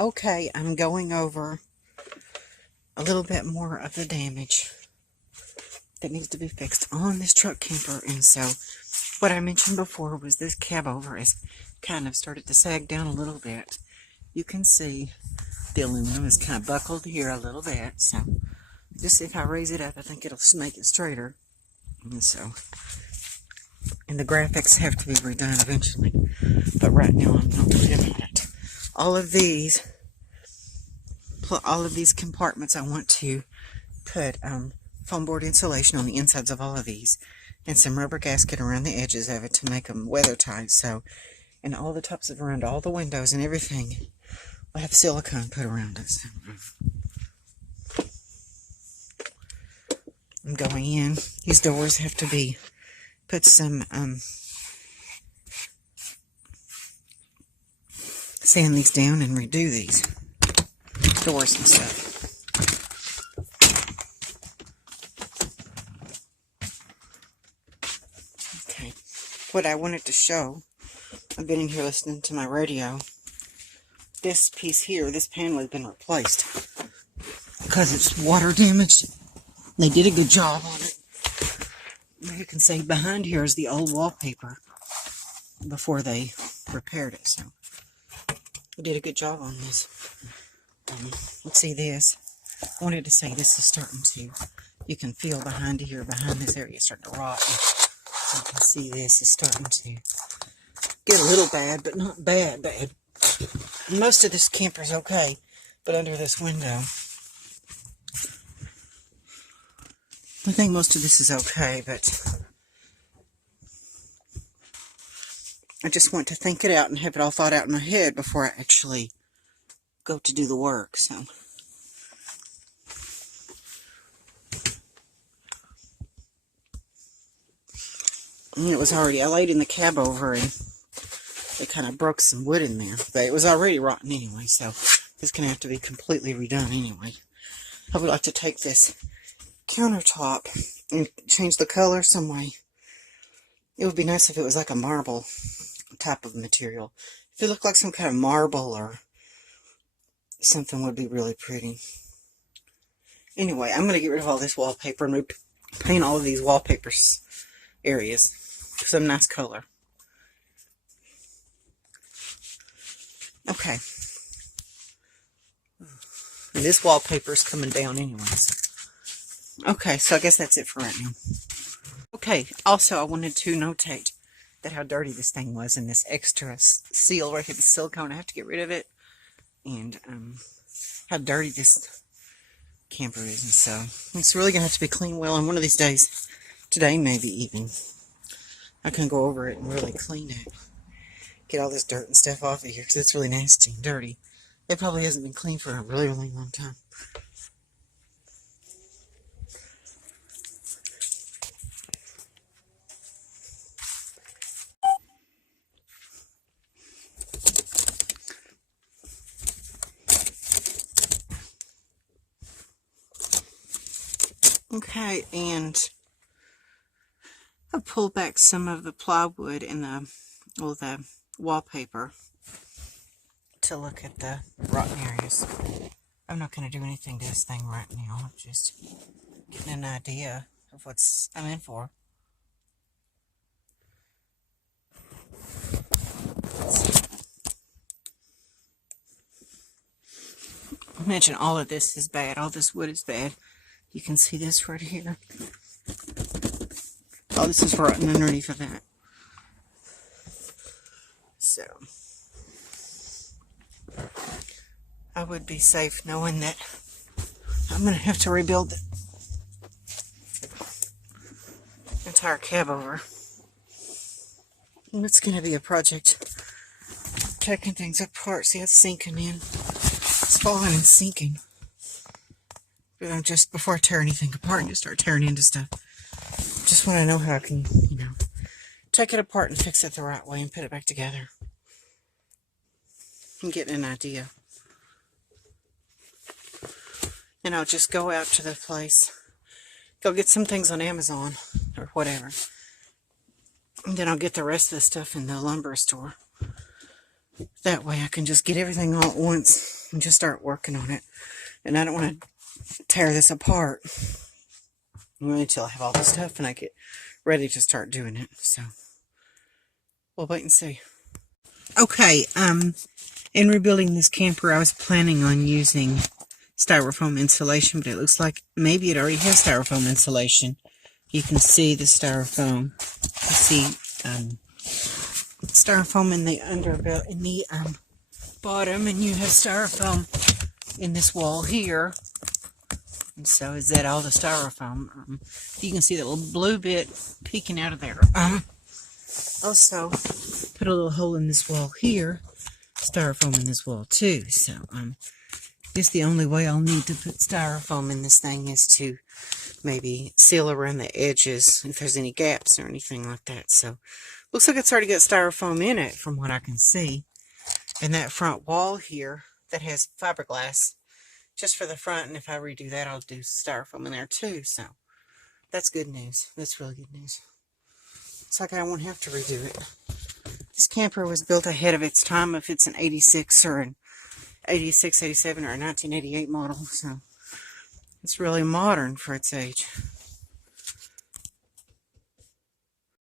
Okay, I'm going over a little bit more of the damage that needs to be fixed on this truck camper. And so what I mentioned before was this cab over is kind of started to sag down a little bit. You can see the aluminum is kind of buckled here a little bit. So just if I raise it up, I think it'll make it straighter. And so, and the graphics have to be redone eventually. But right now I'm not worried about it. All of these compartments, I want to put foam board insulation on the insides of all of these, and some rubber gasket around the edges of it to make them weather tight. So, and all the tops of around all the windows and everything will have silicone put around it. So, I'm going in. These doors have to be put some sand these down and redo these doors and stuff. Okay, what I wanted to show, I've been in here listening to my radio. This piece here, this panel has been replaced because it's water damaged. They did a good job on it. You can see behind here is the old wallpaper before they repaired it. So they did a good job on this. Let's see this. I wanted to say this is starting to, you can feel behind here, behind this area, it's starting to rot. You can see this is starting to get a little bad, but not bad. Most of this camper's okay, but under this window, I think most of this is okay, but I just want to think it out and have it all thought out in my head before I actually go to do the work. So, and it was already, I laid in the cab over and they kind of broke some wood in there, but it was already rotten anyway, so it's going to have to be completely redone anyway. I would like to take this countertop and change the color some way. It would be nice if it was like a marble type of material. If it looked like some kind of marble or something, would be really pretty. Anyway, I'm going to get rid of all this wallpaper and paint all of these wallpapers areas. Some nice color. Okay. And this wallpaper is coming down anyways. Okay, so I guess that's it for right now. Okay, also I wanted to notate that how dirty this thing was, and this extra seal right here, the silicone, I have to get rid of it. And how dirty this camper is, and so it's really going to have to be cleaned well. And one of these days, today maybe even, I can go over it and really clean it. Get all this dirt and stuff off of here, because it's really nasty and dirty. It probably hasn't been cleaned for a really, really long time. Okay, and I pulled back some of the plywood and the wallpaper to look at the rotten areas. I'm not going to do anything to this thing right now. I'm just getting an idea of what I'm in for. Imagine all of this is bad. All this wood is bad. You can see this right here. All this is rotten underneath of that. So, I would be safe knowing that I'm going to have to rebuild the entire cab over. And it's going to be a project. Taking things apart. See, it's sinking in. It's falling and sinking. But I'm just, before I tear anything apart and just start tearing into stuff, just want to know how I can, take it apart and fix it the right way and put it back together. And get an idea. And I'll just go out to the place, go get some things on Amazon or whatever. And then I'll get the rest of the stuff in the lumber store. That way I can just get everything all at once and just start working on it. And I don't want to tear this apart really until I have all the stuff and I get ready to start doing it. So we'll wait and see. Okay, in rebuilding this camper, I was planning on using styrofoam insulation, but it looks like maybe it already has styrofoam insulation. You can see the styrofoam. You see styrofoam in the underbelly, in the bottom, and you have styrofoam in this wall here. And so is that all the styrofoam? You can see that little blue bit peeking out of there. Also put a little hole in this wall here, styrofoam in this wall too. So I guess the only way I'll need to put styrofoam in this thing is to maybe seal around the edges if there's any gaps or anything like that. So looks like it's already got styrofoam in it from what I can see. And that front wall here that has fiberglass just for the front, and if I redo that I'll do styrofoam in there too. So that's good news. That's really good news. Looks like I won't have to redo it. This camper was built ahead of its time if it's an 86 or an 86, 87 or a 1988 model. So it's really modern for its age.